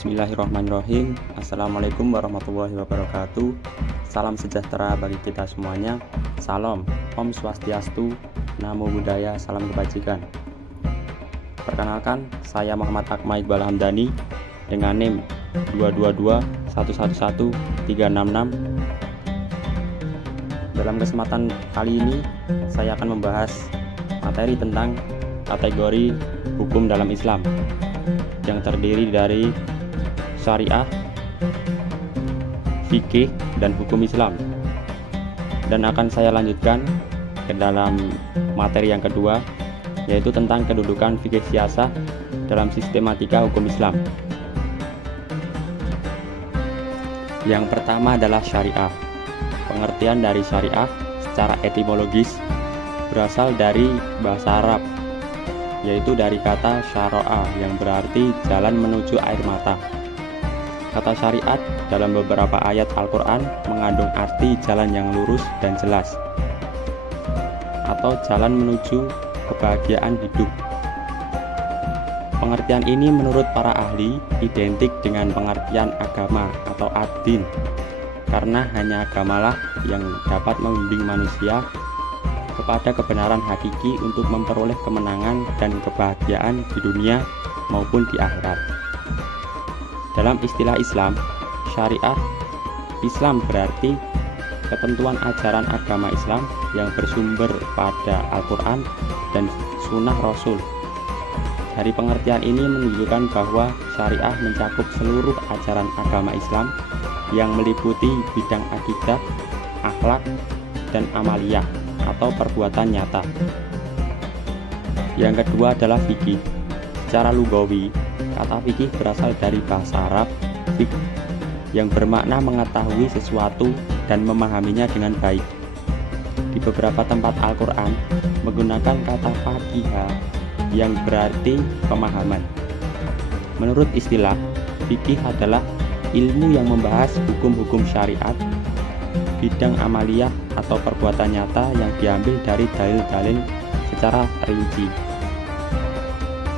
Bismillahirrahmanirrahim. Assalamualaikum warahmatullahi wabarakatuh. Salam sejahtera bagi kita semuanya. Salam, Om Swastiastu, Namo Buddhaya, salam kebajikan. Perkenalkan, saya Muhammad Akmal Iqbal Hamdani dengan NIM 222111366. Dalam kesempatan kali ini saya akan membahas materi tentang kategori hukum dalam Islam yang terdiri dari syariah, fikih, dan hukum Islam. Dan akan saya lanjutkan ke dalam materi yang kedua, yaitu tentang kedudukan fikih siasah dalam sistematika hukum Islam. Yang pertama adalah syariah. Pengertian dari syariah secara etimologis berasal dari bahasa Arab, yaitu dari kata syara'a yang berarti jalan menuju air mata. Kata syariat dalam beberapa ayat Al-Quran mengandung arti jalan yang lurus dan jelas, atau jalan menuju kebahagiaan hidup. Pengertian ini menurut para ahli identik dengan pengertian agama atau ad-din, karena hanya agamalah yang dapat membimbing manusia kepada kebenaran hakiki untuk memperoleh kemenangan dan kebahagiaan di dunia maupun di akhirat. Dalam istilah Islam, syariah Islam berarti ketentuan ajaran agama Islam yang bersumber pada Al-Quran dan Sunnah Rasul. Dari pengertian ini menunjukkan bahwa syariah mencakup seluruh ajaran agama Islam yang meliputi bidang akidah, akhlak, dan amaliyah atau perbuatan nyata. Yang kedua adalah fikih. Secara lugawi, kata fikih berasal dari bahasa Arab fiqh yang bermakna mengetahui sesuatu dan memahaminya dengan baik. Di beberapa tempat Al-Quran menggunakan kata faqihah yang berarti pemahaman. Menurut istilah, fikih adalah ilmu yang membahas hukum-hukum syariat, bidang amaliyah atau perbuatan nyata yang diambil dari dalil-dalil secara rinci.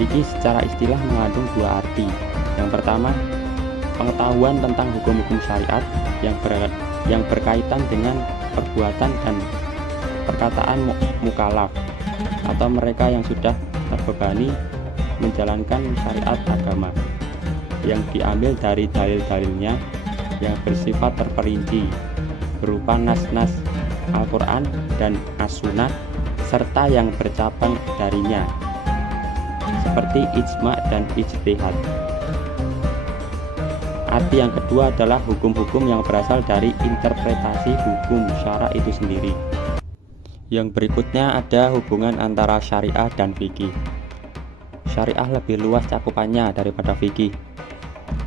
Fikih secara istilah mengandung dua arti. Yang pertama, pengetahuan tentang hukum-hukum syariat yang berkaitan dengan perbuatan dan perkataan mukallaf atau mereka yang sudah terbebani menjalankan syariat agama, yang diambil dari dalil-dalilnya yang bersifat terperinci berupa nas-nas Al-Quran dan As-Sunnah serta yang bercabang darinya seperti ijma' dan ijtihad. Arti yang kedua adalah hukum-hukum yang berasal dari interpretasi hukum syara itu sendiri. Yang berikutnya ada hubungan antara syariah dan fikih. Syariah lebih luas cakupannya daripada fikih,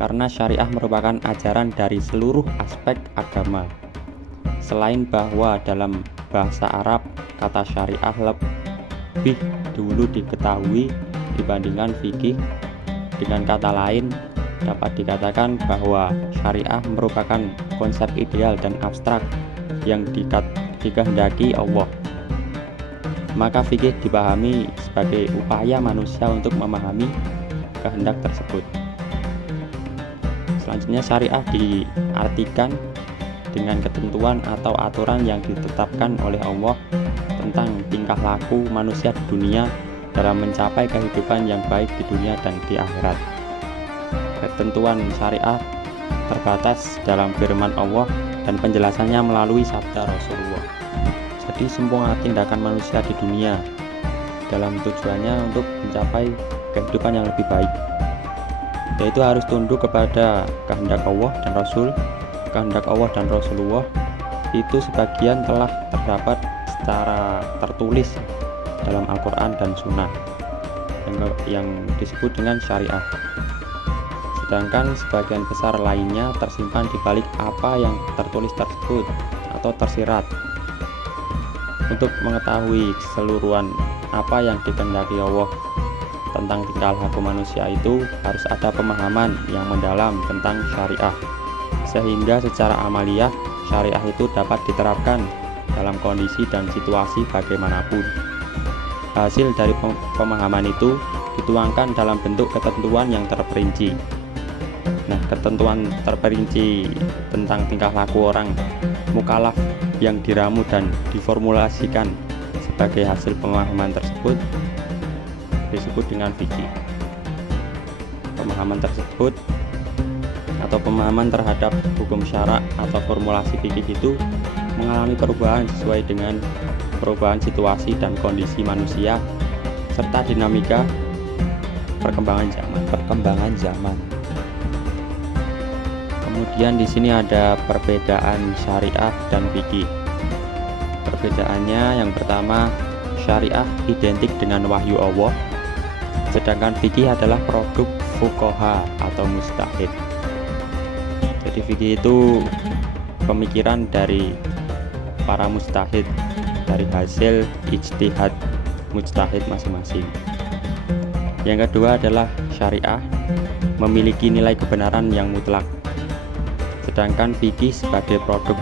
karena syariah merupakan ajaran dari seluruh aspek agama. Selain bahwa dalam bahasa Arab kata syariah lebih dulu diketahui dibandingkan fikih, dengan kata lain dapat dikatakan bahwa syariah merupakan konsep ideal dan abstrak yang dikehendaki Allah. Maka fikih dipahami sebagai upaya manusia untuk memahami kehendak tersebut. Selanjutnya, syariah diartikan dengan ketentuan atau aturan yang ditetapkan oleh Allah tentang tingkah laku manusia di dunia dalam mencapai kehidupan yang baik di dunia dan di akhirat. Ketentuan syariah terbatas dalam firman Allah dan penjelasannya melalui sabda Rasulullah. Jadi semua tindakan manusia di dunia dalam tujuannya untuk mencapai kehidupan yang lebih baik, yaitu harus tunduk kepada kehendak Allah dan Rasul. Kehendak Allah dan Rasulullah itu sebagian telah terdapat secara tertulis dalam Al-Quran dan Sunnah yang disebut dengan syariah. Sedangkan sebagian besar lainnya tersimpan di balik apa yang tertulis tersebut atau tersirat. Untuk mengetahui keseluruhan apa yang dikehendaki Allah tentang tingkah laku manusia itu harus ada pemahaman yang mendalam tentang syariah, sehingga secara amaliyah syariah itu dapat diterapkan dalam kondisi dan situasi bagaimanapun. Hasil dari pemahaman itu dituangkan dalam bentuk ketentuan yang terperinci. Nah, ketentuan terperinci tentang tingkah laku orang mukallaf yang diramu dan diformulasikan sebagai hasil pemahaman tersebut disebut dengan fikih. Pemahaman tersebut atau pemahaman terhadap hukum syarak atau formulasi fikih itu mengalami perubahan sesuai dengan perubahan situasi dan kondisi manusia serta dinamika perkembangan zaman. Kemudian di sini ada perbedaan syariah dan fikih. Perbedaannya yang pertama, syariah identik dengan wahyu Allah, sedangkan fikih adalah produk fuqaha atau mujtahid. Jadi fikih itu pemikiran dari para mujtahid, dari hasil ijtihad mujtahid masing-masing. Yang kedua adalah syariah memiliki nilai kebenaran yang mutlak, sedangkan fikih sebagai produk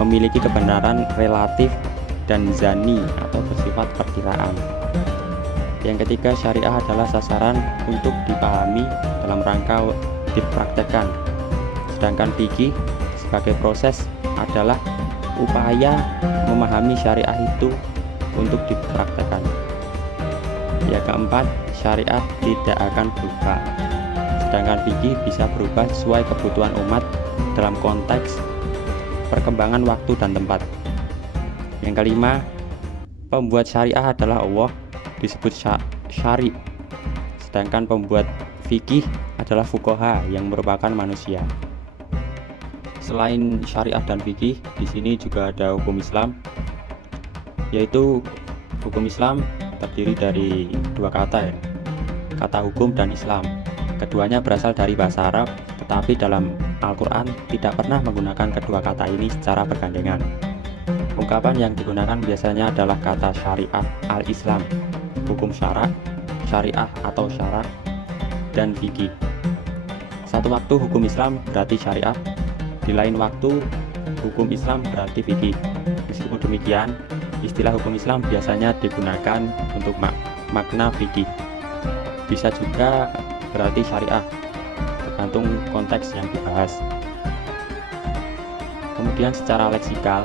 memiliki kebenaran relatif dan zani atau bersifat perkiraan. Yang ketiga, syariah adalah sasaran untuk dipahami dalam rangka dipraktekkan, sedangkan fikih sebagai proses adalah upaya memahami syariah itu untuk dipraktekkan. Yang keempat, syariah tidak akan berubah, sedangkan fikih bisa berubah sesuai kebutuhan umat dalam konteks perkembangan waktu dan tempat. Yang kelima, pembuat syariah adalah Allah, disebut syari', sedangkan pembuat fikih adalah fuqaha yang merupakan manusia. Selain syariah dan fikih, di sini juga ada hukum Islam, yaitu hukum Islam terdiri dari dua kata, kata hukum dan Islam. Keduanya berasal dari bahasa Arab, tetapi dalam Al-Quran tidak pernah menggunakan kedua kata ini secara bergandengan. Ungkapan yang digunakan biasanya adalah kata syariah al-Islam, hukum syarak, syariah atau syarak, dan fikih. Satu waktu hukum Islam berarti syariah, di lain waktu hukum Islam berarti fikih. Meskipun demikian, istilah hukum Islam biasanya digunakan untuk makna fikih. Bisa juga berarti syariah, tergantung konteks yang dibahas. Kemudian secara leksikal,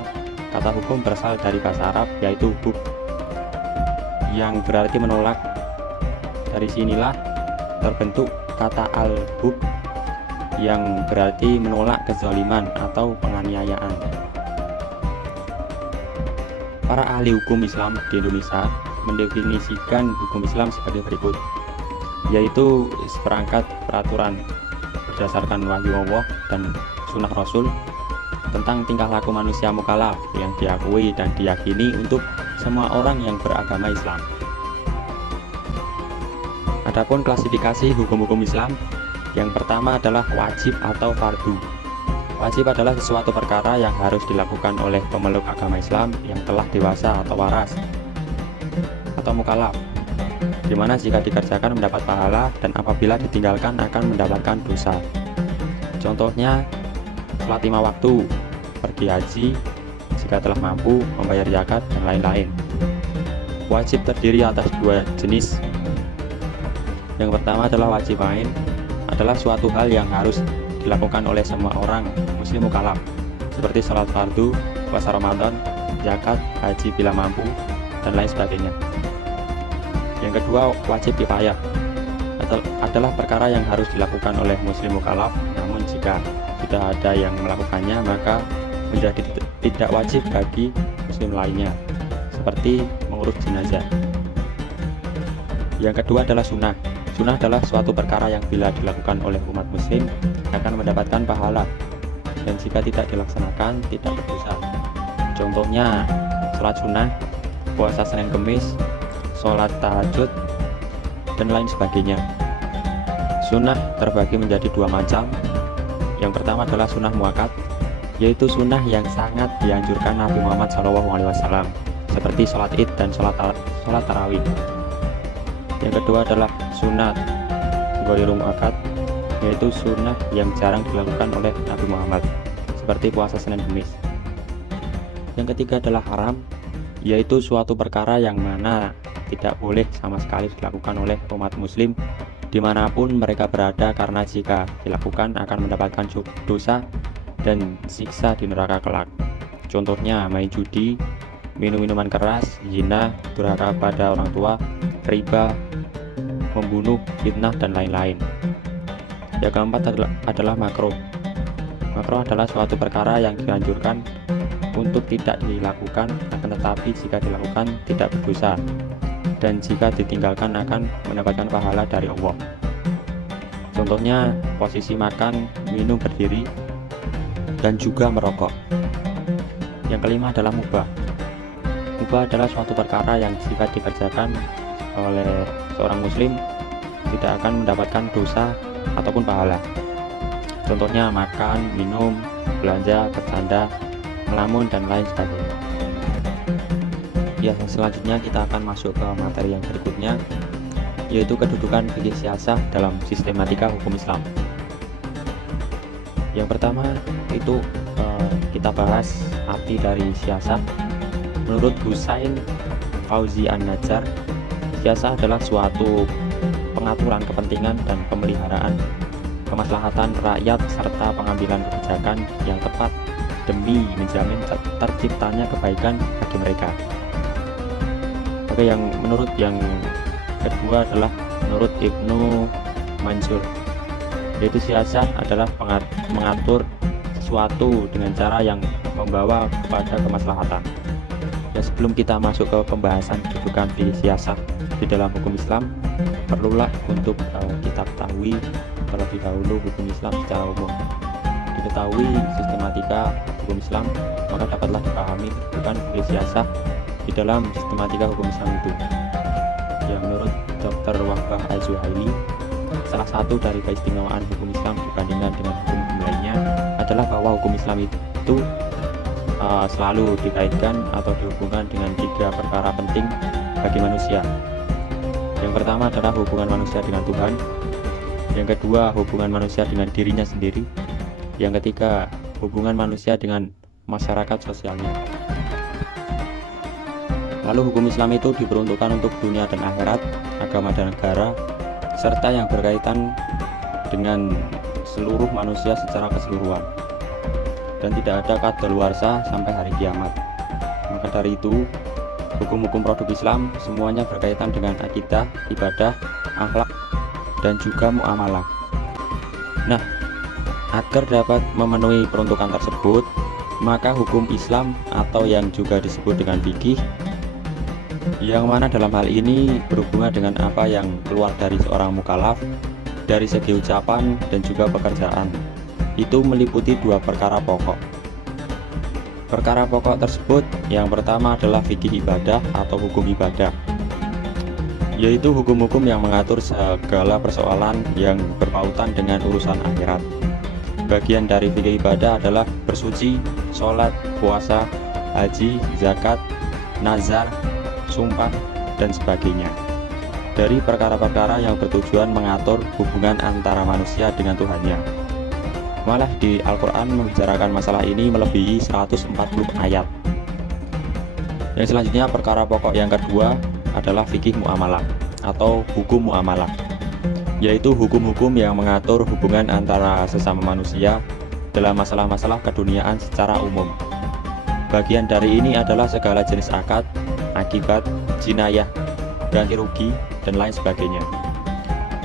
kata hukum berasal dari bahasa Arab, yaitu hub, yang berarti menolak. Dari sinilah terbentuk kata al-hub, yang berarti menolak kezaliman atau penganiayaan. Para ahli hukum Islam di Indonesia mendefinisikan hukum Islam sebagai berikut, yaitu seperangkat peraturan berdasarkan wahyu Allah dan sunnah Rasul tentang tingkah laku manusia mukallaf yang diakui dan diyakini untuk semua orang yang beragama Islam. Adapun klasifikasi hukum-hukum Islam, yang pertama adalah wajib atau fardu. Wajib adalah sesuatu perkara yang harus dilakukan oleh pemeluk agama Islam yang telah dewasa atau waras atau mukallaf, di mana jika dikerjakan mendapat pahala dan apabila ditinggalkan akan mendapatkan dosa. Contohnya, sholat 5 waktu, pergi haji jika telah mampu, membayar zakat, dan lain-lain. Wajib terdiri atas dua jenis. Yang pertama adalah wajib ain, adalah suatu hal yang harus dilakukan oleh semua orang muslim mukallaf, seperti sholat fardu, puasa Ramadan, zakat, haji bila mampu, dan lain sebagainya. Yang kedua, wajib kifayah, adalah perkara yang harus dilakukan oleh muslim mukallaf, namun jika sudah ada yang melakukannya maka menjadi tidak wajib bagi muslim lainnya, seperti mengurus jenazah. Yang kedua adalah sunnah. Sunnah adalah suatu perkara yang bila dilakukan oleh umat muslim akan mendapatkan pahala, dan jika tidak dilaksanakan tidak berdosa. Contohnya, sholat sunnah, puasa Senin Kemis, sholat tahajud, dan lain sebagainya. Sunnah terbagi menjadi dua macam. Yang pertama adalah sunnah muakkad, yaitu sunnah yang sangat dianjurkan Nabi Muhammad SAW, seperti sholat id dan sholat tarawih. Yang kedua adalah sunat ghairu muakkad, yaitu sunnah yang jarang dilakukan oleh Nabi Muhammad, seperti puasa Senin Kemis. Yang ketiga adalah haram, yaitu suatu perkara yang mana tidak boleh sama sekali dilakukan oleh umat muslim dimanapun mereka berada, karena jika dilakukan akan mendapatkan dosa dan siksa di neraka kelak. Contohnya main judi, minum minuman keras, zina, durhaka pada orang tua, riba, membunuh, fitnah, dan lain-lain. Yang keempat adalah makruh. Makruh adalah suatu perkara yang dianjurkan untuk tidak dilakukan, akan tetapi jika dilakukan tidak berdosa, dan jika ditinggalkan akan mendapatkan pahala dari Allah. Contohnya posisi makan, minum berdiri, dan juga merokok. Yang kelima adalah mubah. Mubah adalah suatu perkara yang jika dikerjakan oleh seorang muslim tidak akan mendapatkan dosa ataupun pahala. Contohnya makan, minum, belanja, bercanda, melamun, dan lain sebagainya. Ya, selanjutnya kita akan masuk ke materi yang berikutnya, yaitu kedudukan fikih siyasah dalam sistematika hukum Islam. Yang pertama itu kita bahas arti dari siyasah. Menurut Husain Fauzi An-Najjar, siyasah adalah suatu pengaturan kepentingan dan pemeliharaan kemaslahatan rakyat serta pengambilan kebijakan yang tepat demi menjamin terciptanya kebaikan bagi mereka. Oke, menurut yang kedua adalah menurut Ibnu Mansur, yaitu siyasah adalah mengatur sesuatu dengan cara yang membawa kepada kemaslahatan. Ya, sebelum kita masuk ke pembahasan kedudukan fikih siyasah di dalam hukum Islam, perlulah untuk kita ketahui terlebih dahulu hukum Islam secara umum. Diketahui sistematika hukum Islam, maka dapatlah dipahami kedudukan fikih siyasah di dalam sistematika hukum Islam itu. Ya, menurut Dr. Wahbah Az-Zuhaili, salah satu dari keistimewaan hukum Islam dibandingkan dengan hukum lainnya adalah bahwa hukum Islam itu selalu dikaitkan atau dihubungkan dengan 3 perkara penting bagi manusia. Yang pertama adalah hubungan manusia dengan Tuhan. Yang kedua, hubungan manusia dengan dirinya sendiri. Yang ketiga, hubungan manusia dengan masyarakat sosialnya. Lalu hukum Islam itu diperuntukkan untuk dunia dan akhirat, agama dan negara, serta yang berkaitan dengan seluruh manusia secara keseluruhan, dan tidak ada kadaluarsa sampai hari kiamat. Maka dari itu, hukum-hukum produk Islam semuanya berkaitan dengan akidah, ibadah, akhlak, dan juga muamalah. Nah, agar dapat memenuhi peruntukan tersebut, maka hukum Islam atau yang juga disebut dengan fikih, yang mana dalam hal ini berhubungan dengan apa yang keluar dari seorang mukallaf dari segi ucapan dan juga pekerjaan, itu meliputi 2 perkara pokok. Perkara pokok tersebut yang pertama adalah fikih ibadah atau hukum ibadah, yaitu hukum-hukum yang mengatur segala persoalan yang berpautan dengan urusan akhirat. Bagian dari fikih ibadah adalah bersuci, sholat, puasa, haji, zakat, nazar, sumpah, dan sebagainya, dari perkara-perkara yang bertujuan mengatur hubungan antara manusia dengan Tuhannya. Malah di Al-Quran membicarakan masalah ini melebihi 140 ayat. Yang selanjutnya, perkara pokok yang kedua adalah fikih muamalah atau hukum muamalah, yaitu hukum-hukum yang mengatur hubungan antara sesama manusia dalam masalah-masalah keduniaan secara umum. Bagian dari ini adalah segala jenis akad, akibat, jinayah, ganti rugi, dan lain sebagainya,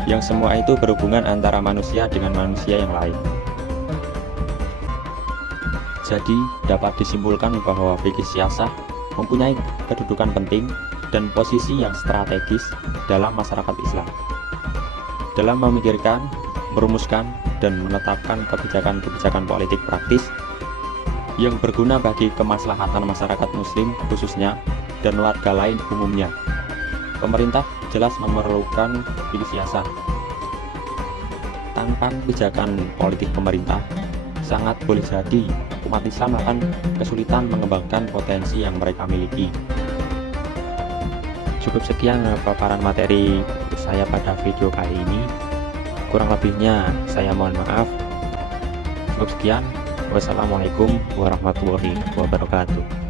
yang semua itu berhubungan antara manusia dengan manusia yang lain. Jadi dapat disimpulkan bahwa fikih siyasah mempunyai kedudukan penting dan posisi yang strategis dalam masyarakat Islam dalam memikirkan, merumuskan, dan menetapkan kebijakan-kebijakan politik praktis yang berguna bagi kemaslahatan masyarakat muslim khususnya dan warga lain umumnya. Pemerintah jelas memerlukan fikih siyasah. Tanpa kebijakan politik pemerintah, sangat boleh jadi umat Islam akan kesulitan mengembangkan potensi yang mereka miliki. Cukup sekian paparan materi saya pada video kali ini. Kurang lebihnya saya mohon maaf. Cukup sekian. Wassalamualaikum warahmatullahi wabarakatuh.